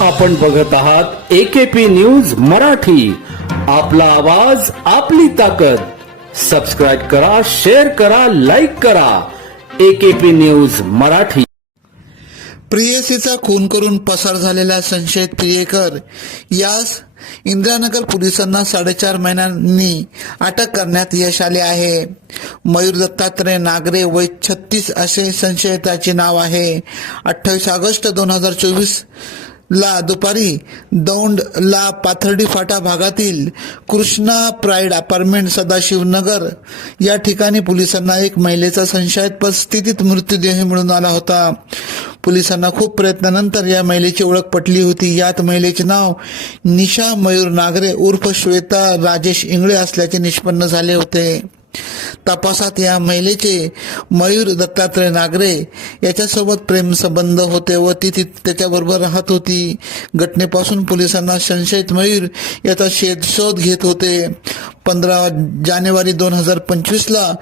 आपण बघत आहात एकेपी न्यूज मराठी. आपला आवाज आपली ताकद. सबस्क्राईब करा शेअर करा लाईक करा. AKP news Marathi. प्रियसीचा खून करून पसार झालेला संशयित प्रियकर यास इंदिरानगर पोलिसांना साडेचार महिन्यांनी अटक करण्यात यश आले आहे. मयूर दत्तात्रय नागरे वय छत्तीस असे संशयिताचे नाव आहे. अठ्ठावीस ऑगस्ट दोन हजार चोवीस ला दुपारी दौंड ला पाथर्डी फाटा भागातील कृष्णा प्राईड अपार्टमेंट सदाशिवनगर या ठिकाणी पोलिसांना एक महिलेचा संशयास्पद स्थितीत मृत्यूदेह मिळून आला होता. पोलिसांना खूप प्रयत्नानंतर या महिलेची ओळख पटली होती. यात महिलेचे नाव निशा मयूर नागरे उर्फ श्वेता राजेश इंगळे असल्याचे निष्पन्न झाले होते. तपासात या महिलेचे मयूर दत्तात्रय नागरे याच्यासोबत प्रेमसंबंध होते व ती ती त्याच्याबरोबर राहत होती. घटनेपासून पोलिसांना संशयित मयूर याचा शेत शोध घेत होते. पंधरा जानेवारी दोन हजार पंचवीसला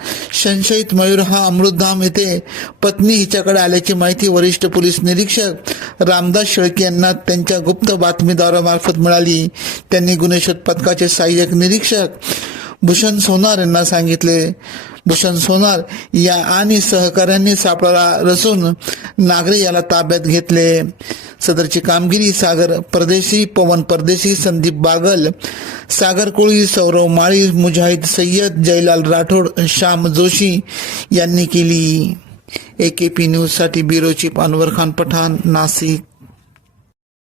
संशयित मयूर हा अमृतधाम येथे पत्नी हिच्याकडे आल्याची माहिती वरिष्ठ पोलीस निरीक्षक रामदास शेळके यांना त्यांच्या गुप्त बातमीदारामार्फत मिळाली. त्यांनी गुन्हे शोध पथकाचे सहाय्यक निरीक्षक भूषण सोनार यांना सांगितले. भूषण सोनार या आणि सहकाऱ्यांनी सापळा रचून नागरे याला ताब्यात घेतले. सदरची कामगिरी सागर परदेशी पवन परदेशी संदीप बागल सागर कोळी सौरव माळी मुजाहिद सय्यद जयलाल राठोड श्याम जोशी यांनी केली. ए के पी न्यूजसाठी ब्युरो चीफ अनवर खान पठाण नाशिक.